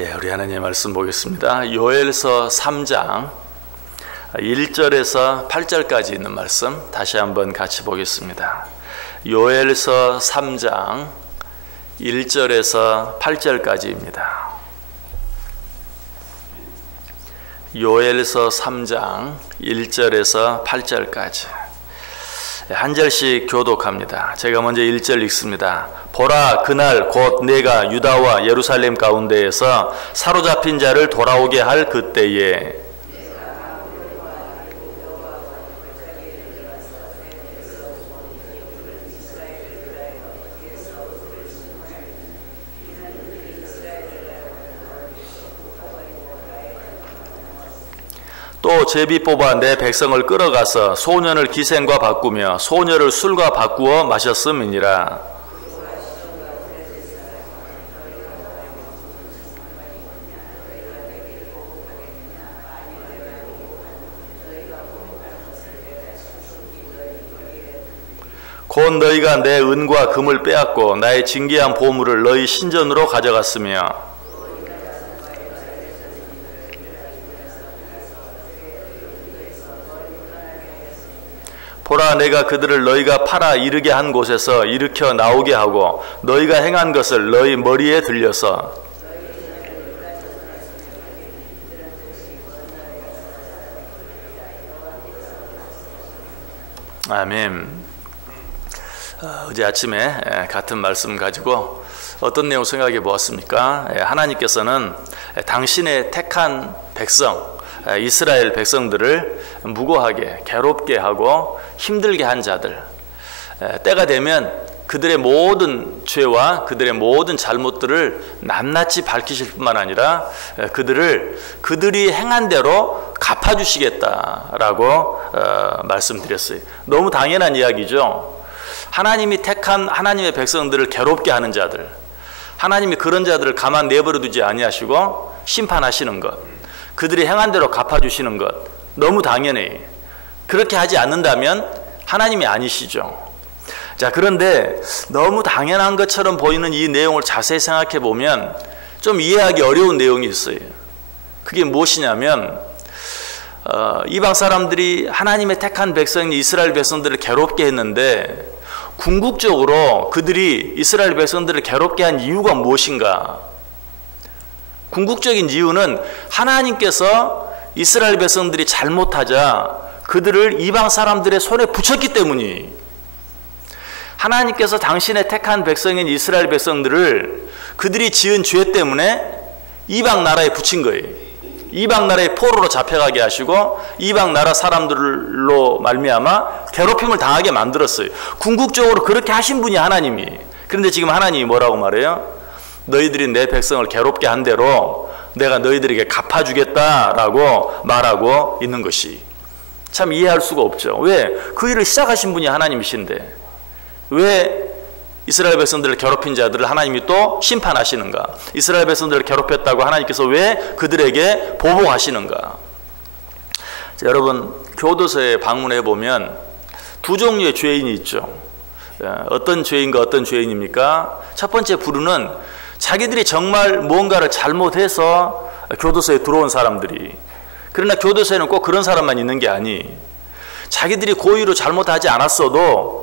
우리 하나님의 말씀 보겠습니다. 요엘서 3장 1절에서 8절까지 있는 말씀 다시 한번 같이 보겠습니다. 요엘서 3장 1절에서 8절까지입니다. 요엘서 3장 1절에서 8절까지 한 절씩 교독합니다. 제가 먼저 1절 읽습니다. 보라, 그날 곧 내가 유다와 예루살렘 가운데에서 사로잡힌 자를 돌아오게 할 그때에 또 제비 뽑아 내 백성을 끌어가서 소년을 기생과 바꾸며 소녀를 술과 바꾸어 마셨음이니라. 곧 너희가 내 은과 금을 빼앗고 나의 진귀한 보물을 너희 신전으로 가져갔으며 보라, 내가 그들을 너희가 팔아 이르게 한 곳에서 일으켜 나오게 하고 너희가 행한 것을 너희 머리에 들려서 아멘. 어제 아침에 같은 말씀 가지고 어떤 내용 생각해 보았습니까? 하나님께서는 당신의 택한 백성 이스라엘 백성들을 무고하게 괴롭게 하고 힘들게 한 자들, 때가 되면 그들의 모든 죄와 그들의 모든 잘못들을 낱낱이 밝히실 뿐만 아니라 그들이 행한 대로 갚아주시겠다라고 말씀드렸어요. 너무 당연한 이야기죠. 하나님이 택한 하나님의 백성들을 괴롭게 하는 자들, 하나님이 그런 자들을 가만 내버려 두지 아니하시고 심판하시는 것, 그들이 행한 대로 갚아주시는 것, 너무 당연해. 그렇게 하지 않는다면 하나님이 아니시죠. 자, 그런데 너무 당연한 것처럼 보이는 이 내용을 자세히 생각해 보면 좀 이해하기 어려운 내용이 있어요. 그게 무엇이냐면 이방 사람들이 하나님의 택한 백성인 이스라엘 백성들을 괴롭게 했는데 궁극적으로 그들이 이스라엘 백성들을 괴롭게 한 이유가 무엇인가? 궁극적인 이유는 하나님께서 이스라엘 백성들이 잘못하자 그들을 이방 사람들의 손에 붙였기 때문이, 하나님께서 당신의 택한 백성인 이스라엘 백성들을 그들이 지은 죄 때문에 이방 나라에 붙인 거예요. 이방 나라의 포로로 잡혀가게 하시고 이방 나라 사람들로 말미암아 괴롭힘을 당하게 만들었어요. 궁극적으로 그렇게 하신 분이 하나님이. 그런데 지금 하나님이 뭐라고 말해요? 너희들이 내 백성을 괴롭게 한 대로 내가 너희들에게 갚아주겠다라고 말하고 있는 것이 참 이해할 수가 없죠. 왜? 그 일을 시작하신 분이 하나님이신데 왜 이스라엘 백성들을 괴롭힌 자들을 하나님이 또 심판하시는가? 이스라엘 백성들을 괴롭혔다고 하나님께서 왜 그들에게 보복하시는가? 자, 여러분, 교도소에 방문해 보면 두 종류의 죄인이 있죠. 어떤 죄인과 어떤 죄인입니까? 첫 번째 부류는 자기들이 정말 무언가를 잘못해서 교도소에 들어온 사람들이, 그러나 교도소에는 꼭 그런 사람만 있는 게 아니, 자기들이 고의로 잘못하지 않았어도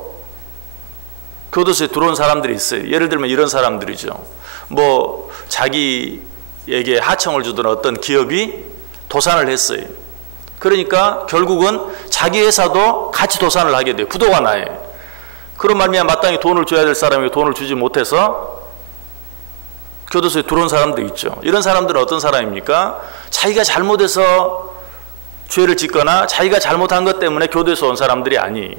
교도소에 들어온 사람들이 있어요. 예를 들면 이런 사람들이죠. 뭐 자기에게 하청을 주던 어떤 기업이 도산을 했어요. 그러니까 결국은 자기 회사도 같이 도산을 하게 돼요. 부도가 나요. 그런 말미암아 마땅히 돈을 줘야 될 사람에게 돈을 주지 못해서 교도소에 들어온 사람도 있죠. 이런 사람들은 어떤 사람입니까? 자기가 잘못해서 죄를 짓거나 자기가 잘못한 것 때문에 교도소에 온 사람들이 아니,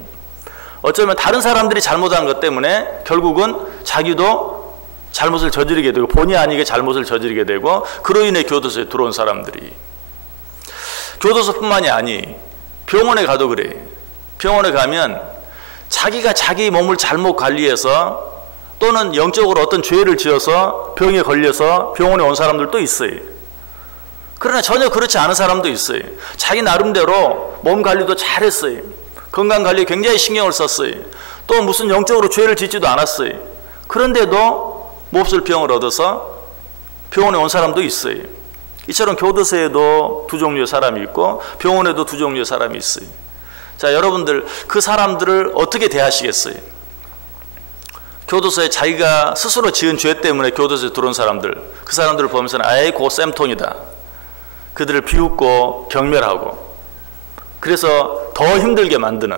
어쩌면 다른 사람들이 잘못한 것 때문에 결국은 자기도 잘못을 저지르게 되고 본의 아니게 잘못을 저지르게 되고 그로 인해 교도소에 들어온 사람들이, 교도소뿐만이 아니 병원에 가도 그래. 병원에 가면 자기가 자기 몸을 잘못 관리해서 또는 영적으로 어떤 죄를 지어서 병에 걸려서 병원에 온 사람들도 있어요. 그러나 전혀 그렇지 않은 사람도 있어요. 자기 나름대로 몸 관리도 잘했어요. 건강관리에 굉장히 신경을 썼어요. 또 무슨 영적으로 죄를 짓지도 않았어요. 그런데도 몹쓸 병을 얻어서 병원에 온 사람도 있어요. 이처럼 교도소에도 두 종류의 사람이 있고 병원에도 두 종류의 사람이 있어요. 자, 여러분들 그 사람들을 어떻게 대하시겠어요? 교도소에 자기가 스스로 지은 죄 때문에 교도소에 들어온 사람들, 그 사람들을 보면서는 아이고 쌤통이다. 그들을 비웃고 경멸하고 그래서 더 힘들게 만드는,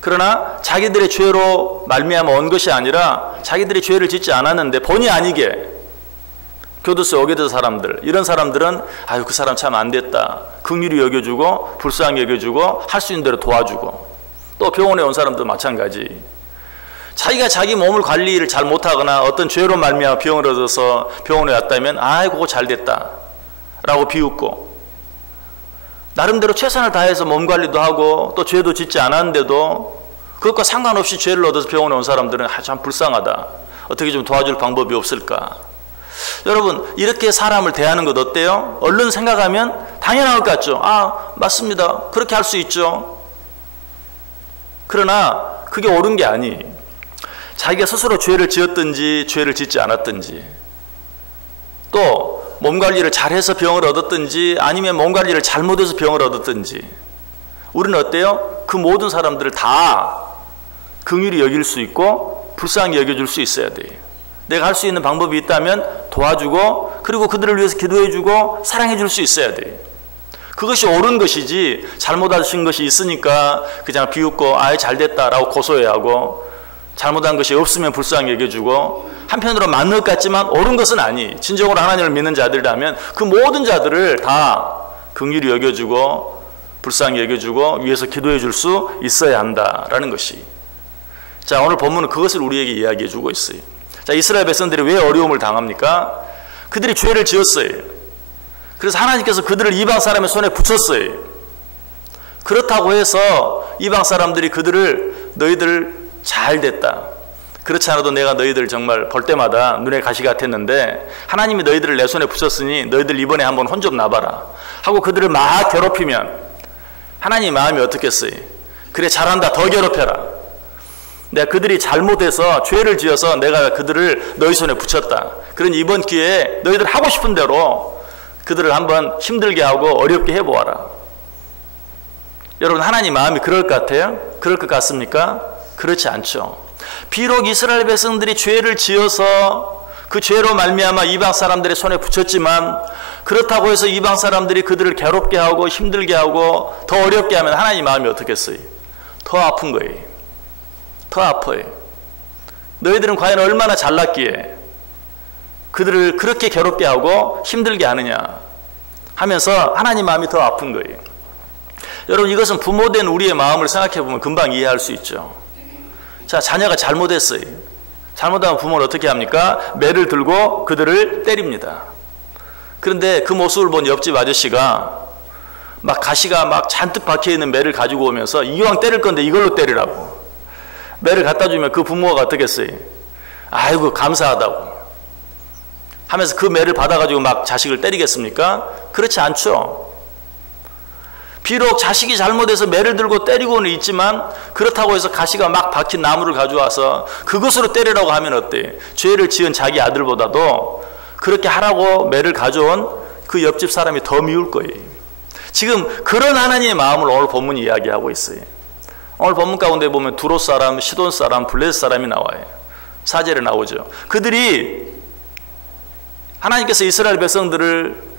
그러나 자기들의 죄로 말미암아 온 것이 아니라 자기들이 죄를 짓지 않았는데 본의 아니게 교도소에 오게 된 사람들, 이런 사람들은 아유 그 사람 참 안 됐다. 긍휼히 여겨주고 불쌍히 여겨주고 할 수 있는 대로 도와주고, 또 병원에 온 사람도 마찬가지. 자기가 자기 몸을 관리를 잘 못하거나 어떤 죄로 말미암아 병을 얻어서 병원에 왔다면 아이고 그거 잘 됐다 라고 비웃고, 나름대로 최선을 다해서 몸 관리도 하고 또 죄도 짓지 않았는데도 그것과 상관없이 죄를 얻어서 병원에 온 사람들은 참 불쌍하다. 어떻게 좀 도와줄 방법이 없을까? 여러분, 이렇게 사람을 대하는 것 어때요? 얼른 생각하면 당연한 것 같죠? 아, 맞습니다. 그렇게 할 수 있죠. 그러나 그게 옳은 게 아니. 자기가 스스로 죄를 지었든지 죄를 짓지 않았든지, 또 몸 관리를 잘해서 병을 얻었든지 아니면 몸 관리를 잘못해서 병을 얻었든지, 우리는 어때요? 그 모든 사람들을 다 긍휼히 여길 수 있고 불쌍히 여겨줄 수 있어야 돼요. 내가 할 수 있는 방법이 있다면 도와주고, 그리고 그들을 위해서 기도해주고 사랑해줄 수 있어야 돼요. 그것이 옳은 것이지, 잘못하신 것이 있으니까 그냥 비웃고 아이 잘됐다라고 고소해야 하고, 잘못한 것이 없으면 불쌍히 여겨주고, 한편으로 맞는 것 같지만 옳은 것은 아니. 진정으로 하나님을 믿는 자들이라면 그 모든 자들을 다 긍휼히 여겨주고 불쌍히 여겨주고 위해서 기도해 줄 수 있어야 한다라는 것이. 자, 오늘 본문은 그것을 우리에게 이야기해 주고 있어요. 자, 이스라엘 백성들이 왜 어려움을 당합니까? 그들이 죄를 지었어요. 그래서 하나님께서 그들을 이방 사람의 손에 붙였어요. 그렇다고 해서 이방 사람들이 그들을 너희들 잘 됐다, 그렇지 않아도 내가 너희들 정말 볼 때마다 눈에 가시 같았는데 하나님이 너희들을 내 손에 붙였으니 너희들 이번에 한번 혼 좀 나봐라 하고 그들을 막 괴롭히면 하나님 마음이 어떻겠어요? 그래 잘한다, 더 괴롭혀라. 내가 그들이 잘못해서 죄를 지어서 내가 그들을 너희 손에 붙였다. 그러니 이번 기회에 너희들 하고 싶은 대로 그들을 한번 힘들게 하고 어렵게 해보아라. 여러분, 하나님 마음이 그럴 것 같아요? 그럴 것 같습니까? 그렇지 않죠. 비록 이스라엘 백성들이 죄를 지어서 그 죄로 말미암아 이방 사람들의 손에 붙였지만, 그렇다고 해서 이방 사람들이 그들을 괴롭게 하고 힘들게 하고 더 어렵게 하면 하나님 마음이 어떻겠어요? 더 아픈 거예요. 더 아파요. 너희들은 과연 얼마나 잘났기에 그들을 그렇게 괴롭게 하고 힘들게 하느냐 하면서 하나님 마음이 더 아픈 거예요. 여러분, 이것은 부모된 우리의 마음을 생각해 보면 금방 이해할 수 있죠. 자, 자녀가 잘못했어요. 잘못하면 부모는 어떻게 합니까? 매를 들고 그들을 때립니다. 그런데 그 모습을 본 옆집 아저씨가 막 가시가 막 잔뜩 박혀있는 매를 가지고 오면서 이왕 때릴 건데 이걸로 때리라고 매를 갖다 주면 그 부모가 어떻게 했어요? 아이고 감사하다고 하면서 그 매를 받아가지고 막 자식을 때리겠습니까? 그렇지 않죠. 비록 자식이 잘못해서 매를 들고 때리고는 있지만, 그렇다고 해서 가시가 막 박힌 나무를 가져와서 그것으로 때리라고 하면 어때? 죄를 지은 자기 아들보다도 그렇게 하라고 매를 가져온 그 옆집 사람이 더 미울 거예요. 지금 그런 하나님의 마음을 오늘 본문이 이야기하고 있어요. 오늘 본문 가운데 보면 두롯 사람, 시돈 사람, 블레셋 사람이 나와요. 4절에 나오죠. 그들이 하나님께서 이스라엘 백성들을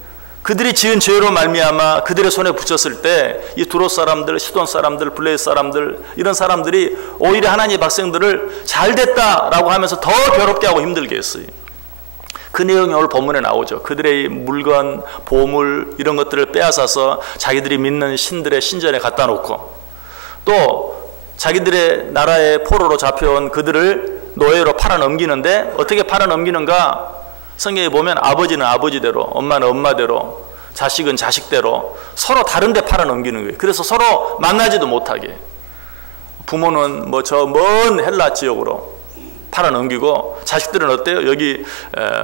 그들이 지은 죄로 말미암아 그들의 손에 붙였을 때 이 두롯 사람들, 시돈 사람들, 블레셋 사람들, 이런 사람들이 오히려 하나님의 백성들을 잘됐다라고 하면서 더 괴롭게 하고 힘들게 했어요. 그 내용이 오늘 본문에 나오죠. 그들의 물건, 보물 이런 것들을 빼앗아서 자기들이 믿는 신들의 신전에 갖다 놓고, 또 자기들의 나라의 포로로 잡혀온 그들을 노예로 팔아넘기는데 어떻게 팔아넘기는가? 성경에 보면 아버지는 아버지대로, 엄마는 엄마대로, 자식은 자식대로 서로 다른 데 팔아넘기는 거예요. 그래서 서로 만나지도 못하게. 부모는 뭐 저 먼 헬라 지역으로 팔아넘기고, 자식들은 어때요? 여기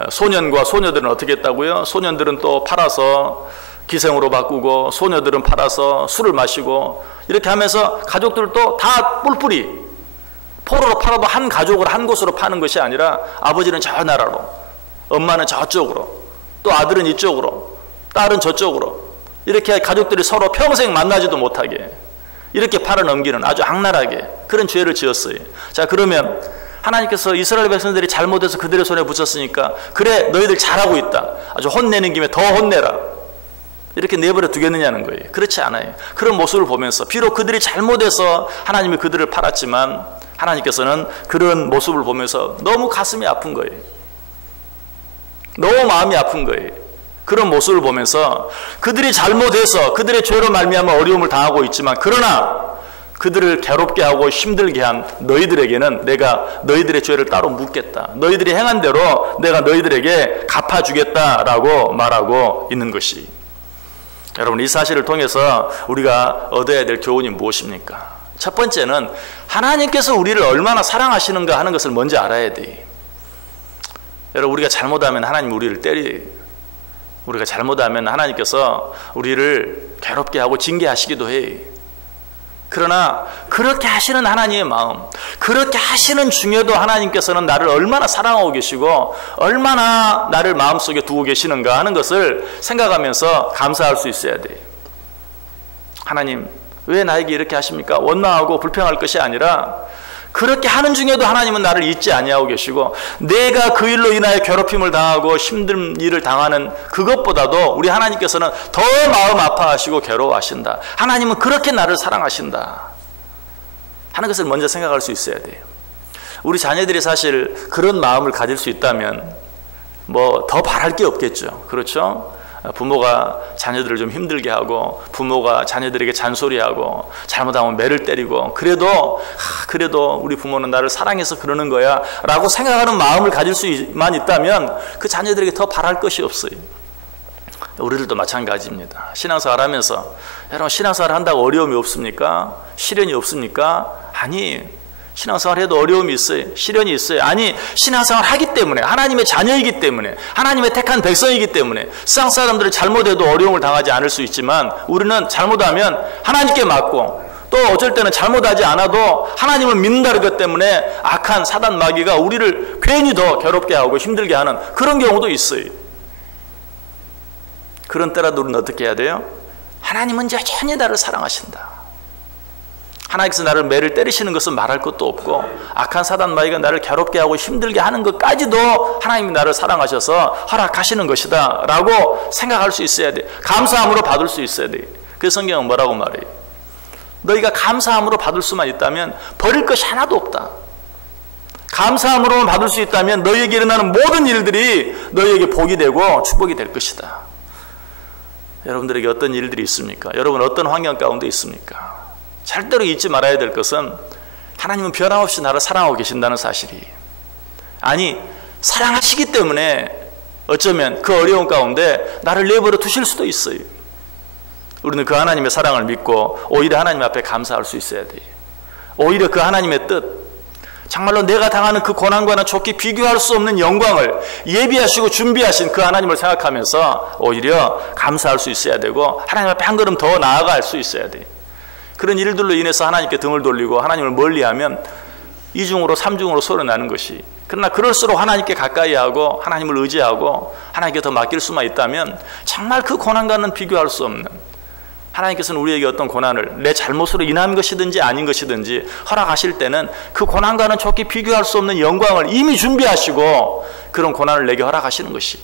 소년과 소녀들은 어떻게 했다고요? 소년들은 또 팔아서 기생으로 바꾸고, 소녀들은 팔아서 술을 마시고, 이렇게 하면서 가족들도 다 뿔뿔이 포로로 팔아도 한 가족을 한 곳으로 파는 것이 아니라 아버지는 저 나라로, 엄마는 저쪽으로, 또 아들은 이쪽으로, 딸은 저쪽으로, 이렇게 가족들이 서로 평생 만나지도 못하게 이렇게 팔아넘기는 아주 악랄하게 그런 죄를 지었어요. 자, 그러면 하나님께서 이스라엘 백성들이 잘못해서 그들의 손에 붙였으니까 그래 너희들 잘하고 있다, 아주 혼내는 김에 더 혼내라, 이렇게 내버려 두겠느냐는 거예요. 그렇지 않아요. 그런 모습을 보면서 비록 그들이 잘못해서 하나님이 그들을 팔았지만 하나님께서는 그런 모습을 보면서 너무 가슴이 아픈 거예요. 너무 마음이 아픈 거예요. 그런 모습을 보면서 그들이 잘못해서 그들의 죄로 말미암아 어려움을 당하고 있지만, 그러나 그들을 괴롭게 하고 힘들게 한 너희들에게는 내가 너희들의 죄를 따로 묻겠다, 너희들이 행한 대로 내가 너희들에게 갚아주겠다라고 말하고 있는 것이, 여러분, 이 사실을 통해서 우리가 얻어야 될 교훈이 무엇입니까? 첫 번째는 하나님께서 우리를 얼마나 사랑하시는가 하는 것을 먼저 알아야 돼. 여러분, 우리가 잘못하면 하나님 우리를 때려요. 우리가 잘못하면 하나님께서 우리를 괴롭게 하고 징계하시기도 해요. 그러나 그렇게 하시는 하나님의 마음, 그렇게 하시는 중에도 하나님께서는 나를 얼마나 사랑하고 계시고 얼마나 나를 마음속에 두고 계시는가 하는 것을 생각하면서 감사할 수 있어야 돼요. 하나님 왜 나에게 이렇게 하십니까? 원망하고 불평할 것이 아니라 그렇게 하는 중에도 하나님은 나를 잊지 아니하고 계시고, 내가 그 일로 인하여 괴롭힘을 당하고 힘든 일을 당하는 그것보다도 우리 하나님께서는 더 마음 아파하시고 괴로워하신다, 하나님은 그렇게 나를 사랑하신다 하는 것을 먼저 생각할 수 있어야 돼요. 우리 자녀들이 사실 그런 마음을 가질 수 있다면 뭐 더 바랄 게 없겠죠. 그렇죠? 부모가 자녀들을 좀 힘들게 하고, 부모가 자녀들에게 잔소리하고, 잘못하면 매를 때리고, 그래도 우리 부모는 나를 사랑해서 그러는 거야 라고 생각하는 마음을 가질 수만 있다면 그 자녀들에게 더 바랄 것이 없어요. 우리들도 마찬가지입니다. 신앙생활 하면서 여러분, 신앙생활 한다고 어려움이 없습니까? 시련이 없습니까? 아니, 신앙생활 해도 어려움이 있어요. 시련이 있어요. 아니, 신앙생활 하기 때문에, 하나님의 자녀이기 때문에, 하나님의 택한 백성이기 때문에 세상 사람들이 잘못해도 어려움을 당하지 않을 수 있지만, 우리는 잘못하면 하나님께 맞고, 또 어쩔 때는 잘못하지 않아도 하나님을 믿는다는 것 때문에 악한 사단 마귀가 우리를 괜히 더 괴롭게 하고 힘들게 하는 그런 경우도 있어요. 그런 때라도 우리는 어떻게 해야 돼요? 하나님은 여전히 나를 사랑하신다, 하나님께서 나를 매를 때리시는 것은 말할 것도 없고, 악한 사단 마귀가 나를 괴롭게 하고 힘들게 하는 것까지도 하나님이 나를 사랑하셔서 허락하시는 것이다 라고 생각할 수 있어야 돼. 감사함으로 받을 수 있어야 돼. 그래서 성경은 뭐라고 말해요? 너희가 감사함으로 받을 수만 있다면 버릴 것이 하나도 없다. 감사함으로만 받을 수 있다면 너희에게 일어나는 모든 일들이 너희에게 복이 되고 축복이 될 것이다. 여러분들에게 어떤 일들이 있습니까? 여러분 어떤 환경 가운데 있습니까? 절대로 잊지 말아야 될 것은 하나님은 변함없이 나를 사랑하고 계신다는 사실이에요. 아니, 사랑하시기 때문에 어쩌면 그 어려운 가운데 나를 내버려 두실 수도 있어요. 우리는 그 하나님의 사랑을 믿고 오히려 하나님 앞에 감사할 수 있어야 돼요. 오히려 그 하나님의 뜻, 정말로 내가 당하는 그 고난과는 좋게 비교할 수 없는 영광을 예비하시고 준비하신 그 하나님을 생각하면서 오히려 감사할 수 있어야 되고, 하나님 앞에 한 걸음 더 나아갈 수 있어야 돼요. 그런 일들로 인해서 하나님께 등을 돌리고 하나님을 멀리하면 이중으로 삼중으로 소리 나는 것이, 그러나 그럴수록 하나님께 가까이 하고 하나님을 의지하고 하나님께 더 맡길 수만 있다면 정말 그 고난과는 비교할 수 없는, 하나님께서는 우리에게 어떤 고난을 내 잘못으로 인한 것이든지 아닌 것이든지 허락하실 때는 그 고난과는 좋게 비교할 수 없는 영광을 이미 준비하시고 그런 고난을 내게 허락하시는 것이,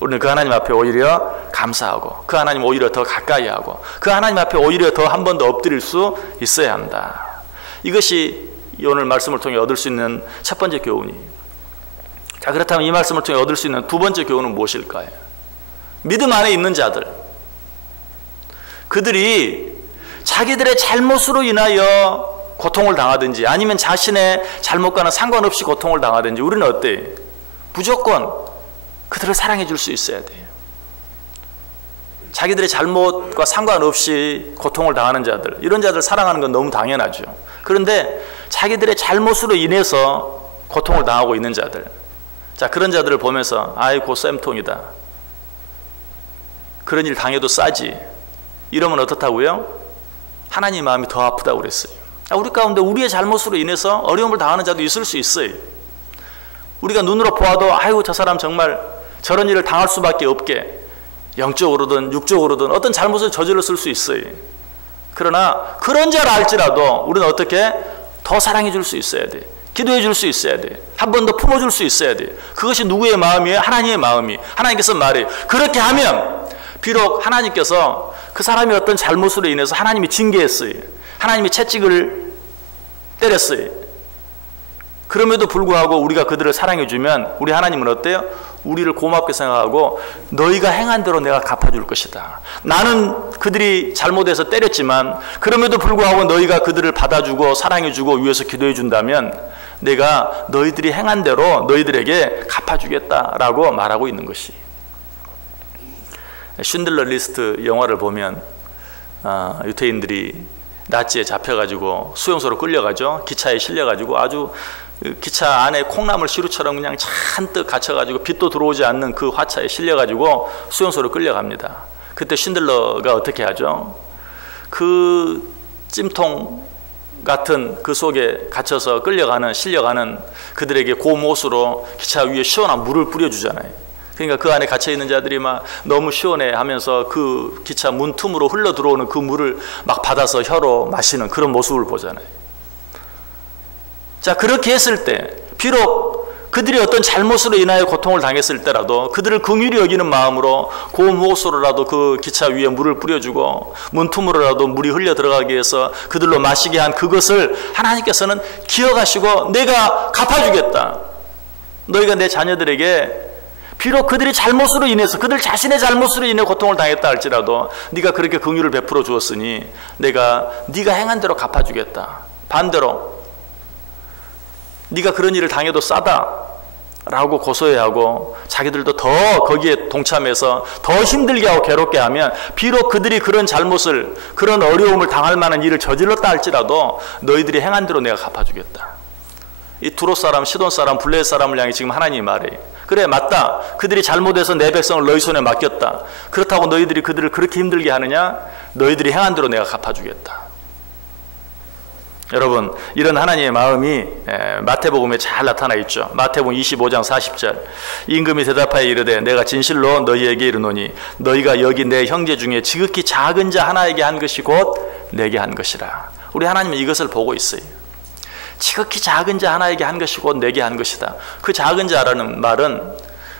우리는 그 하나님 앞에 오히려 감사하고 그 하나님 오히려 더 가까이 하고 그 하나님 앞에 오히려 더 한 번 더 엎드릴 수 있어야 한다. 이것이 오늘 말씀을 통해 얻을 수 있는 첫 번째 교훈이에요. 자, 그렇다면 이 말씀을 통해 얻을 수 있는 두 번째 교훈은 무엇일까요? 믿음 안에 있는 자들, 그들이 자기들의 잘못으로 인하여 고통을 당하든지 아니면 자신의 잘못과는 상관없이 고통을 당하든지 우리는 어때요? 무조건 그들을 사랑해 줄 수 있어야 돼요. 자기들의 잘못과 상관없이 고통을 당하는 자들, 이런 자들 사랑하는 건 너무 당연하죠. 그런데 자기들의 잘못으로 인해서 고통을 당하고 있는 자들, 자, 그런 자들을 보면서 아이고 쌤통이다, 그런 일 당해도 싸지, 이러면 어떻다고요? 하나님 마음이 더 아프다고 그랬어요. 우리 가운데 우리의 잘못으로 인해서 어려움을 당하는 자도 있을 수 있어요. 우리가 눈으로 보아도 아이고 저 사람 정말 저런 일을 당할 수밖에 없게 영적으로든 육적으로든 어떤 잘못을 저질렀을 수 있어요. 그러나 그런 줄 알지라도 우리는 어떻게 더 사랑해 줄 수 있어야 돼. 기도해 줄 수 있어야 돼. 한 번 더 품어줄 수 있어야 돼. 그것이 누구의 마음이에요? 하나님의 마음이. 하나님께서 말해요. 그렇게 하면 비록 하나님께서 그 사람이 어떤 잘못으로 인해서 하나님이 징계했어요. 하나님이 채찍을 때렸어요. 그럼에도 불구하고 우리가 그들을 사랑해 주면 우리 하나님은 어때요? 우리를 고맙게 생각하고 너희가 행한 대로 내가 갚아줄 것이다. 나는 그들이 잘못해서 때렸지만 그럼에도 불구하고 너희가 그들을 받아주고 사랑해주고 위해서 기도해 준다면 내가 너희들이 행한 대로 너희들에게 갚아주겠다라고 말하고 있는 것이. 쉰들러 리스트 영화를 보면 유태인들이 나치에 잡혀가지고 수용소로 끌려가죠. 기차에 실려가지고 아주 기차 안에 콩나물 시루처럼 그냥 잔뜩 갇혀가지고 빛도 들어오지 않는 그 화차에 실려가지고 수용소로 끌려갑니다. 그때 쉰들러가 어떻게 하죠? 그 찜통 같은 그 속에 갇혀서 실려가는 그들에게 고못으로 기차 위에 시원한 물을 뿌려주잖아요. 그러니까 그 안에 갇혀있는 자들이 막 너무 시원해 하면서 그 기차 문 틈으로 흘러 들어오는 그 물을 막 받아서 혀로 마시는 그런 모습을 보잖아요. 자, 그렇게 했을 때 비록 그들이 어떤 잘못으로 인하여 고통을 당했을 때라도 그들을 긍휼히 여기는 마음으로 고무호소로라도 그 기차 위에 물을 뿌려주고 문틈으로라도 물이 흘려 들어가기 위해서 그들로 마시게 한 그것을 하나님께서는 기억하시고 내가 갚아주겠다. 너희가 내 자녀들에게 비록 그들이 잘못으로 인해서 그들 자신의 잘못으로 인해 고통을 당했다 할지라도 네가 그렇게 긍휼을 베풀어 주었으니 내가 네가 행한 대로 갚아주겠다. 반대로 네가 그런 일을 당해도 싸다라고 고소해하고 자기들도 더 거기에 동참해서 더 힘들게 하고 괴롭게 하면 비록 그들이 그런 잘못을 그런 어려움을 당할 만한 일을 저질렀다 할지라도 너희들이 행한 대로 내가 갚아주겠다. 이 두롯 사람, 시돈 사람, 블레셋 사람을 향해 지금 하나님이 말해요. 그래 맞다. 그들이 잘못해서 내 백성을 너희 손에 맡겼다. 그렇다고 너희들이 그들을 그렇게 힘들게 하느냐? 너희들이 행한 대로 내가 갚아주겠다. 여러분 이런 하나님의 마음이 마태복음에 잘 나타나 있죠. 마태복음 25장 40절 임금이 대답하여 이르되 내가 진실로 너희에게 이르노니 너희가 여기 내 형제 중에 지극히 작은 자 하나에게 한 것이 곧 내게 한 것이라. 우리 하나님은 이것을 보고 있어요. 지극히 작은 자 하나에게 한 것이 곧 내게 한 것이다. 그 작은 자라는 말은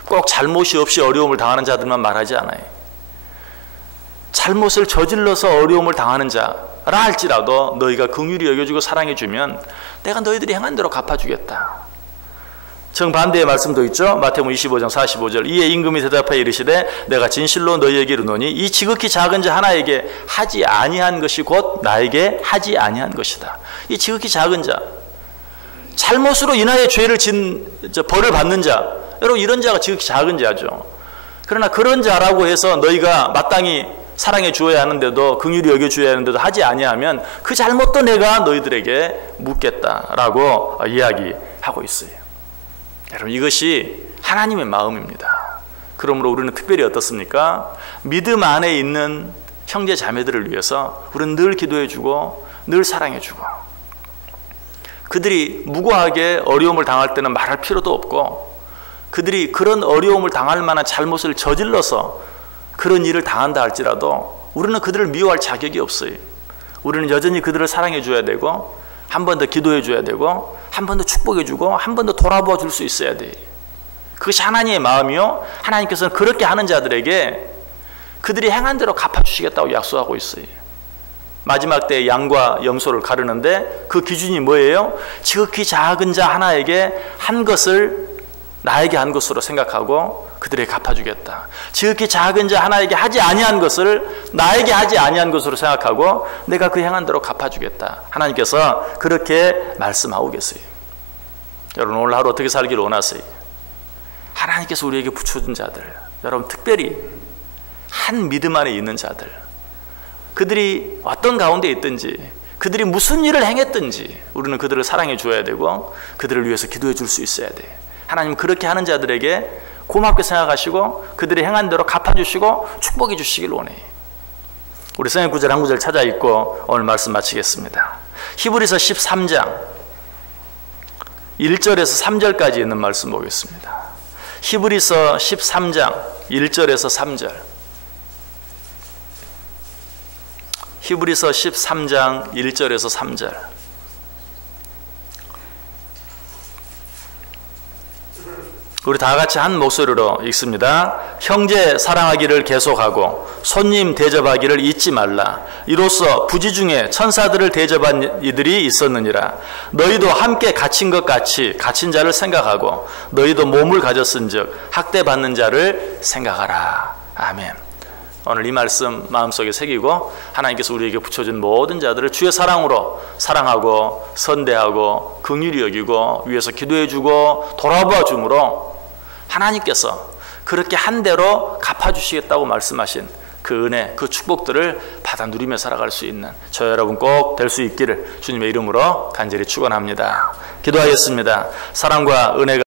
꼭 잘못이 없이 어려움을 당하는 자들만 말하지 않아요. 잘못을 저질러서 어려움을 당하는 자라 할지라도 너희가 긍휼히 여겨주고 사랑해주면 내가 너희들이 행한 대로 갚아주겠다. 정반대의 말씀도 있죠. 마태복음 25장 45절 이에 임금이 대답하여 이르시되 내가 진실로 너희에게 이르노니 이 지극히 작은 자 하나에게 하지 아니한 것이 곧 나에게 하지 아니한 것이다. 이 지극히 작은 자 잘못으로 인하여 죄를 벌을 받는 자 여러분 이런 자가 지극히 작은 자죠. 그러나 그런 자라고 해서 너희가 마땅히 사랑해 주어야 하는데도 긍휼히 여겨 주어야 하는데도 하지 아니하면 그 잘못도 내가 너희들에게 묻겠다라고 이야기하고 있어요. 여러분 이것이 하나님의 마음입니다. 그러므로 우리는 특별히 어떻습니까? 믿음 안에 있는 형제 자매들을 위해서 우리는 늘 기도해 주고 늘 사랑해 주고 그들이 무고하게 어려움을 당할 때는 말할 필요도 없고 그들이 그런 어려움을 당할 만한 잘못을 저질러서 그런 일을 당한다 할지라도 우리는 그들을 미워할 자격이 없어요. 우리는 여전히 그들을 사랑해 줘야 되고 한 번 더 기도해 줘야 되고 한 번 더 축복해 주고 한 번 더 돌아보아 줄 수 있어야 돼요. 그것이 하나님의 마음이요. 하나님께서는 그렇게 하는 자들에게 그들이 행한 대로 갚아주시겠다고 약속하고 있어요. 마지막 때 양과 염소를 가르는데 그 기준이 뭐예요? 지극히 작은 자 하나에게 한 것을 나에게 한 것으로 생각하고 그들에게 갚아주겠다. 지극히 작은 자 하나에게 하지 아니한 것을 나에게 하지 아니한 것으로 생각하고 내가 그 행한 대로 갚아주겠다. 하나님께서 그렇게 말씀하고 계세요. 여러분 오늘 하루 어떻게 살기를 원하세요? 하나님께서 우리에게 붙여준 자들, 여러분 특별히 한 믿음 안에 있는 자들, 그들이 어떤 가운데 있든지 그들이 무슨 일을 행했든지 우리는 그들을 사랑해 줘야 되고 그들을 위해서 기도해 줄 수 있어야 돼. 하나님은 그렇게 하는 자들에게 고맙게 생각하시고 그들이 행한 대로 갚아주시고 축복해 주시길 원해요. 우리 성경 구절 한 구절 찾아 읽고 오늘 말씀 마치겠습니다. 히브리서 13장 1절에서 3절까지 있는 말씀 보겠습니다. 히브리서 13장 1절에서 3절. 히브리서 13장 1절에서 3절. 우리 다 같이 한 목소리로 읽습니다. 형제 사랑하기를 계속하고 손님 대접하기를 잊지 말라. 이로써 부지 중에 천사들을 대접한 이들이 있었느니라. 너희도 함께 갇힌 것 같이 갇힌 자를 생각하고 너희도 몸을 가졌은즉 학대받는 자를 생각하라. 아멘. 오늘 이 말씀 마음속에 새기고 하나님께서 우리에게 붙여준 모든 자들을 주의 사랑으로 사랑하고 선대하고 긍휼히 여기고 위해서 기도해주고 돌아봐 줌으로 하나님께서 그렇게 한 대로 갚아주시겠다고 말씀하신 그 은혜, 그 축복들을 받아 누리며 살아갈 수 있는 저 여러분 꼭 될 수 있기를 주님의 이름으로 간절히 축원합니다. 기도하겠습니다. 사랑과 은혜가